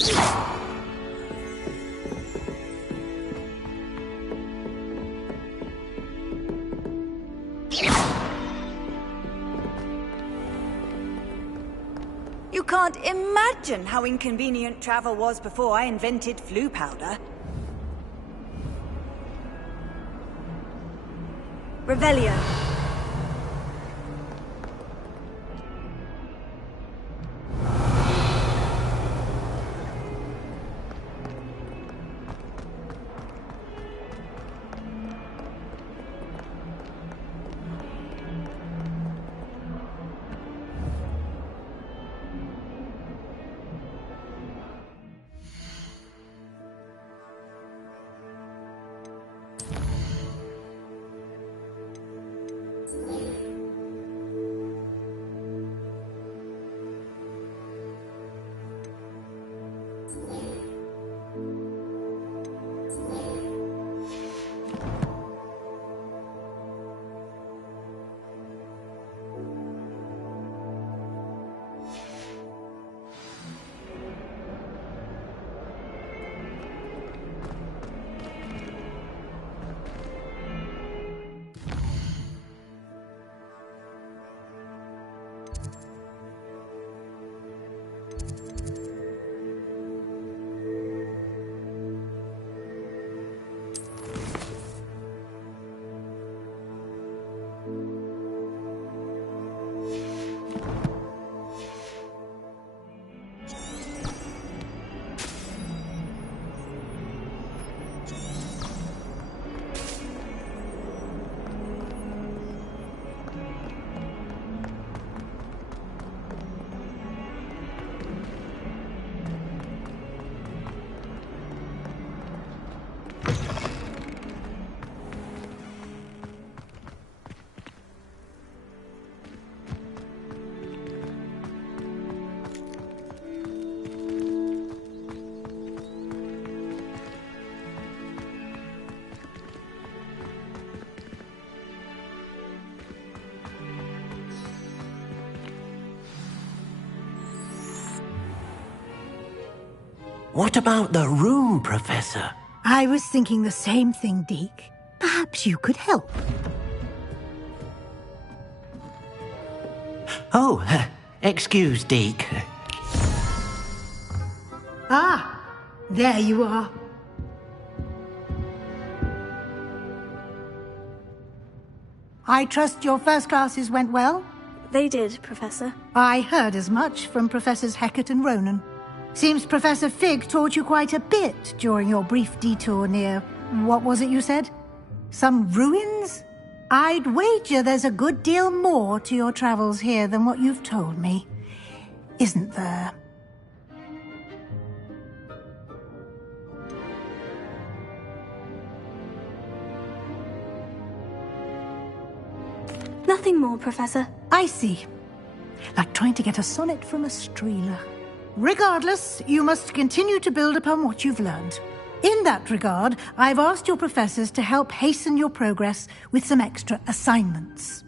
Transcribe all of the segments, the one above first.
You can't imagine how inconvenient travel was before I invented flu powder. Revelio. What about the room, Professor? I was thinking the same thing, Deke. Perhaps you could help. Oh, excuse, Deke. Ah, there you are. I trust your first classes went well? They did, Professor. I heard as much from Professors Hecat and Ronan. Seems Professor Fig taught you quite a bit during your brief detour near... what was it you said? Some ruins? I'd wager there's a good deal more to your travels here than what you've told me. Isn't there? Nothing more, Professor. I see. Like trying to get a sonnet from a streeler. Regardless, you must continue to build upon what you've learned. In that regard, I've asked your professors to help hasten your progress with some extra assignments.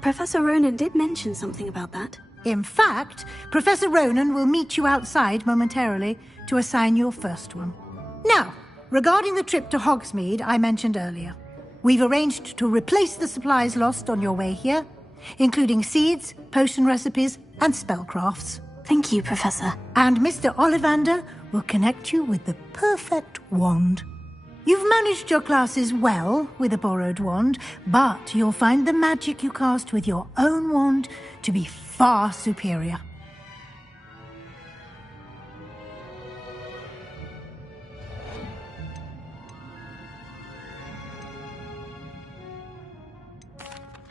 Professor Ronan did mention something about that. In fact, Professor Ronan will meet you outside momentarily to assign your first one. Now, regarding the trip to Hogsmeade I mentioned earlier, we've arranged to replace the supplies lost on your way here, including seeds, potion recipes, and spellcrafts. Thank you, Professor. And Mr. Ollivander will connect you with the perfect wand. You've managed your classes well with a borrowed wand, but you'll find the magic you cast with your own wand to be far superior.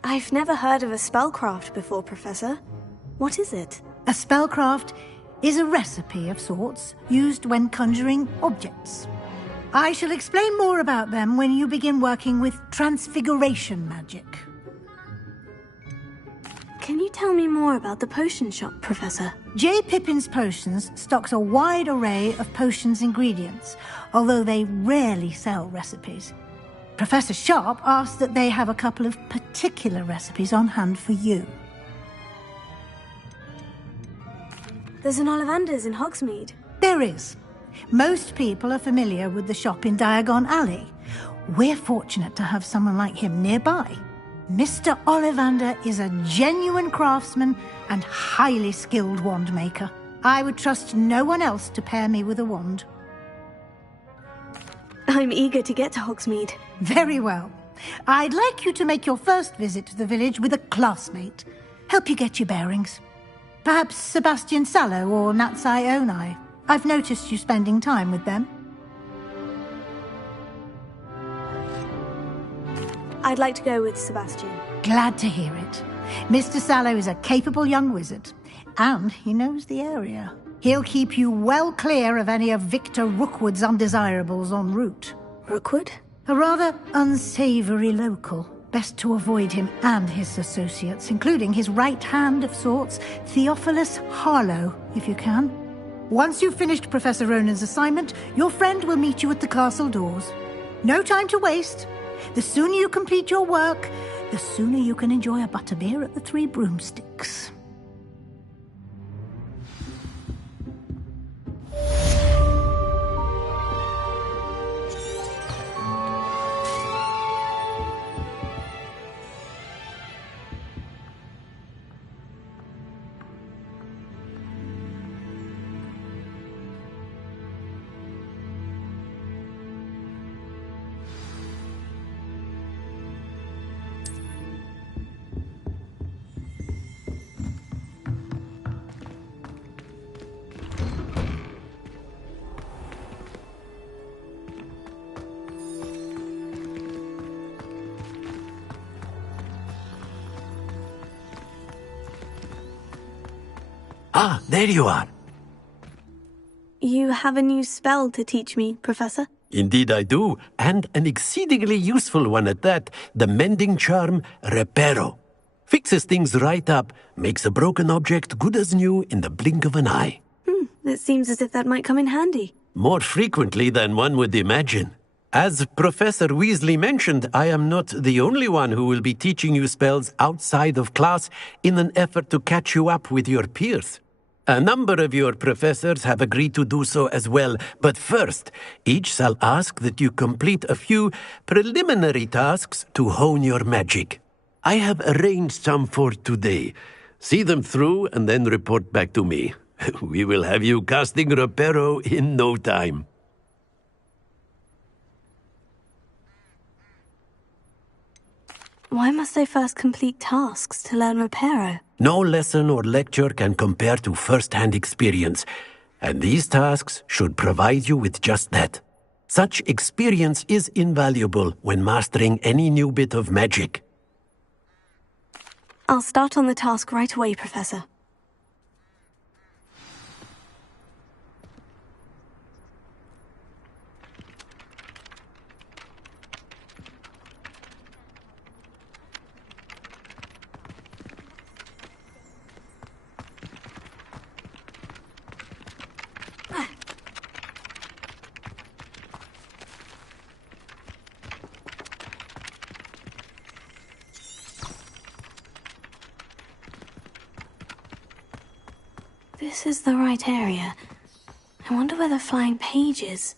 I've never heard of a spellcraft before, Professor. What is it? A spellcraft is a recipe of sorts used when conjuring objects. I shall explain more about them when you begin working with transfiguration magic. Can you tell me more about the potion shop, Professor? J. Pippin's Potions stocks a wide array of potions ingredients, although they rarely sell recipes. Professor Sharp asked that they have a couple of particular recipes on hand for you. There's an Ollivander's in Hogsmeade. There is. Most people are familiar with the shop in Diagon Alley. We're fortunate to have someone like him nearby. Mr. Ollivander is a genuine craftsman and highly skilled wand maker. I would trust no one else to pair me with a wand. I'm eager to get to Hogsmeade. Very well. I'd like you to make your first visit to the village with a classmate. Help you get your bearings. Perhaps Sebastian Sallow or Natsai Onai. I've noticed you spending time with them. I'd like to go with Sebastian. Glad to hear it. Mr. Sallow is a capable young wizard, and he knows the area. He'll keep you well clear of any of Victor Rookwood's undesirables en route. Rookwood? A rather unsavory local. Best to avoid him and his associates, including his right hand of sorts, Theophilus Harlow, if you can. Once you've finished Professor Ronan's assignment, your friend will meet you at the castle doors. No time to waste. The sooner you complete your work, the sooner you can enjoy a butterbeer at the Three Broomsticks. Ah, there you are. You have a new spell to teach me, Professor? Indeed I do, and an exceedingly useful one at that. The mending charm, Reparo. Fixes things right up, makes a broken object good as new in the blink of an eye. It seems as if that might come in handy. More frequently than one would imagine. As Professor Weasley mentioned, I am not the only one who will be teaching you spells outside of class in an effort to catch you up with your peers. A number of your professors have agreed to do so as well, but first, each shall ask that you complete a few preliminary tasks to hone your magic. I have arranged some for today. See them through and then report back to me. We will have you casting Reparo in no time. Why must I first complete tasks to learn Reparo? No lesson or lecture can compare to first-hand experience, and these tasks should provide you with just that. Such experience is invaluable when mastering any new bit of magic. I'll start on the task right away, Professor. This is the right area. I wonder where the flying page is.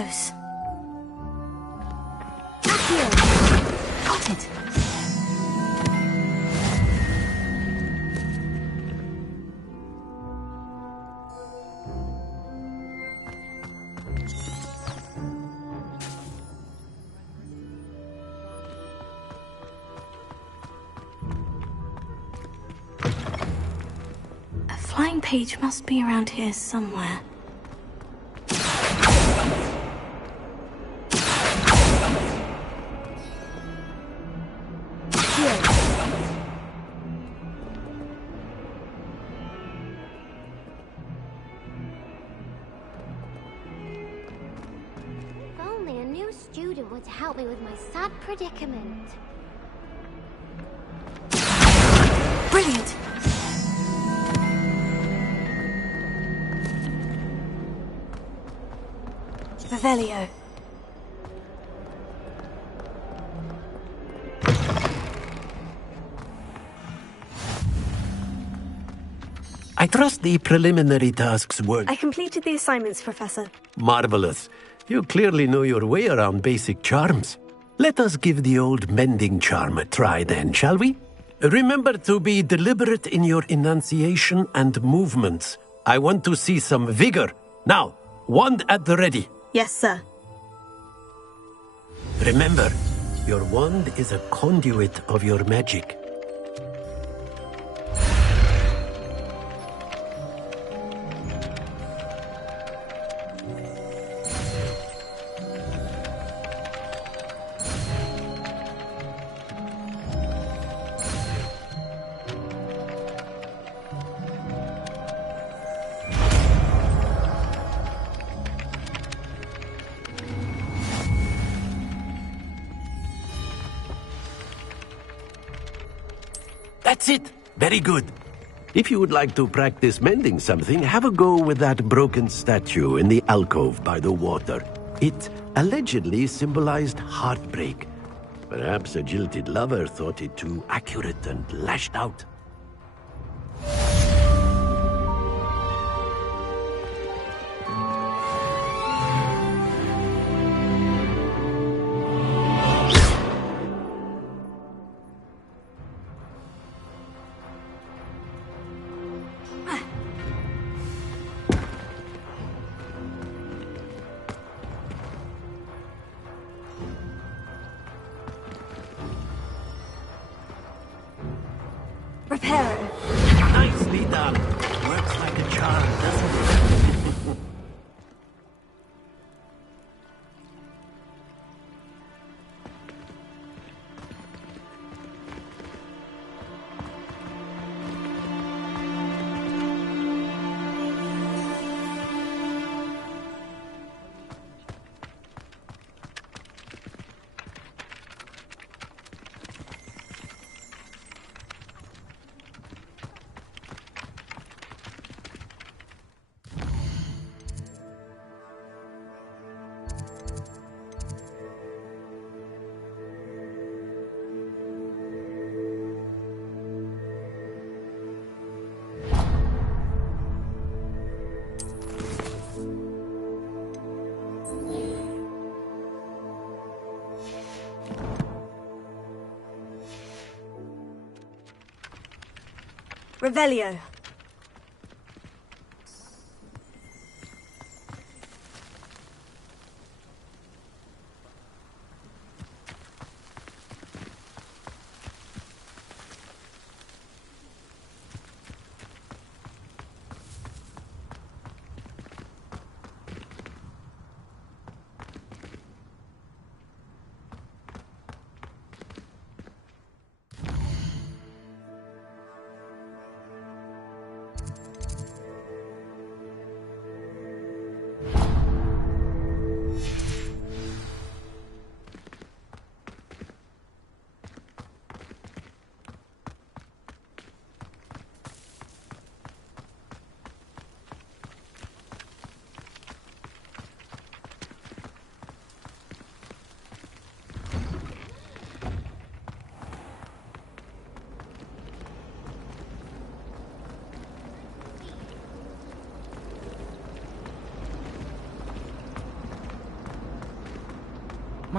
close. Got it. A flying page must be around here somewhere. Student would help me with my sad predicament. Brilliant! Revelio. I trust the preliminary tasks weren't... I completed the assignments, Professor. Marvelous. You clearly know your way around basic charms. Let us give the old mending charm a try then, shall we? Remember to be deliberate in your enunciation and movements. I want to see some vigor. Now, wand at the ready. Yes, sir. Remember, your wand is a conduit of your magic. That's it. Very good. If you would like to practice mending something, have a go with that broken statue in the alcove by the water. It allegedly symbolized heartbreak. Perhaps a jilted lover thought it too accurate and lashed out. Reparo. Nicely done. Works like a charm, doesn't it? Revelio.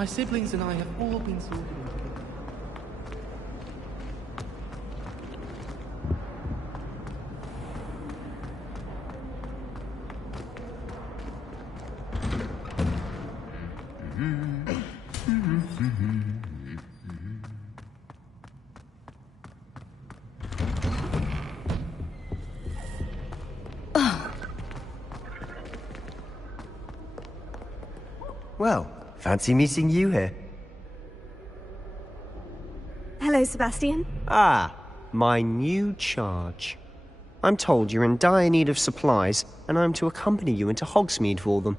My siblings and I have all been sorted into. Well, fancy meeting you here. Hello, Sebastian. Ah, my new charge. I'm told you're in dire need of supplies, and I'm to accompany you into Hogsmeade for them.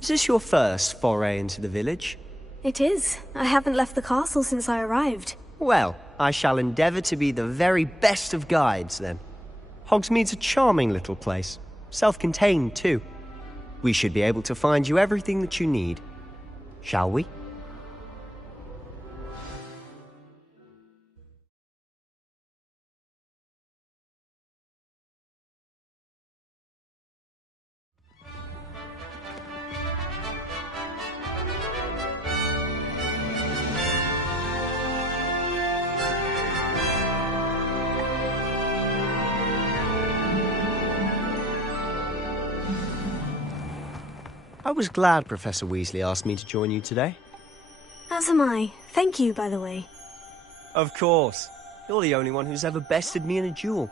Is this your first foray into the village? It is. I haven't left the castle since I arrived. Well, I shall endeavour to be the very best of guides, then. Hogsmeade's a charming little place. Self-contained, too. We should be able to find you everything that you need. Shall we? I was glad Professor Weasley asked me to join you today. As am I. Thank you, by the way. Of course. You're the only one who's ever bested me in a duel.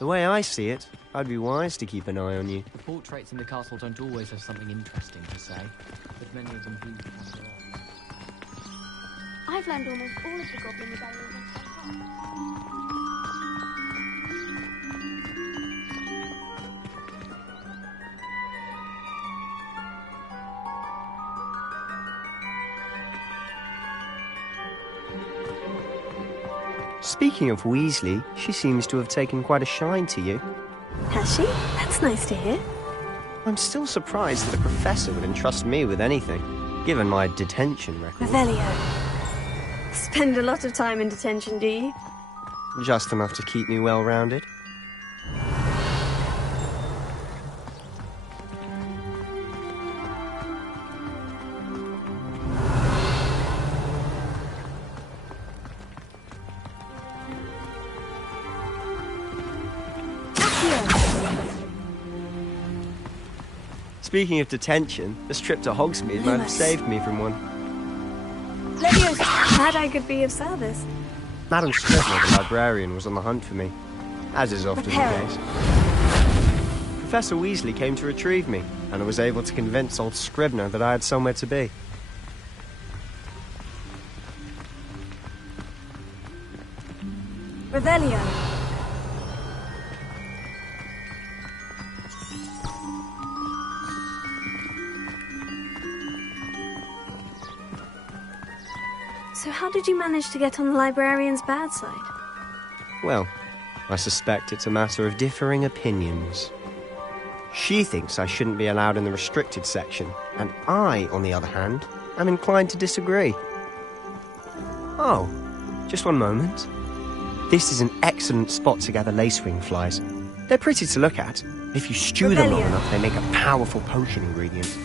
The way I see it, I'd be wise to keep an eye on you. The portraits in the castle don't always have something interesting to say, but many of them do pass it on. I've learned almost all of the Goblin Rebellion by heart. Speaking of Weasley, she seems to have taken quite a shine to you. Has she? That's nice to hear. I'm still surprised that a professor would entrust me with anything, given my detention record. Revelio. Spend a lot of time in detention, do you? Just enough to keep me well-rounded. Speaking of detention, this trip to Hogsmeade might have saved me from one. Leviosa! Glad I could be of service. Madam Scrivener, the librarian, was on the hunt for me, as is often the case. Professor Weasley came to retrieve me, and I was able to convince old Scrivener that I had somewhere to be. Revelio. So how did you manage to get on the librarian's bad side? Well, I suspect it's a matter of differing opinions. She thinks I shouldn't be allowed in the restricted section, and I, on the other hand, am inclined to disagree. Oh, just one moment. This is an excellent spot to gather lacewing flies. They're pretty to look at. If you stew them long enough, they make a powerful potion ingredient.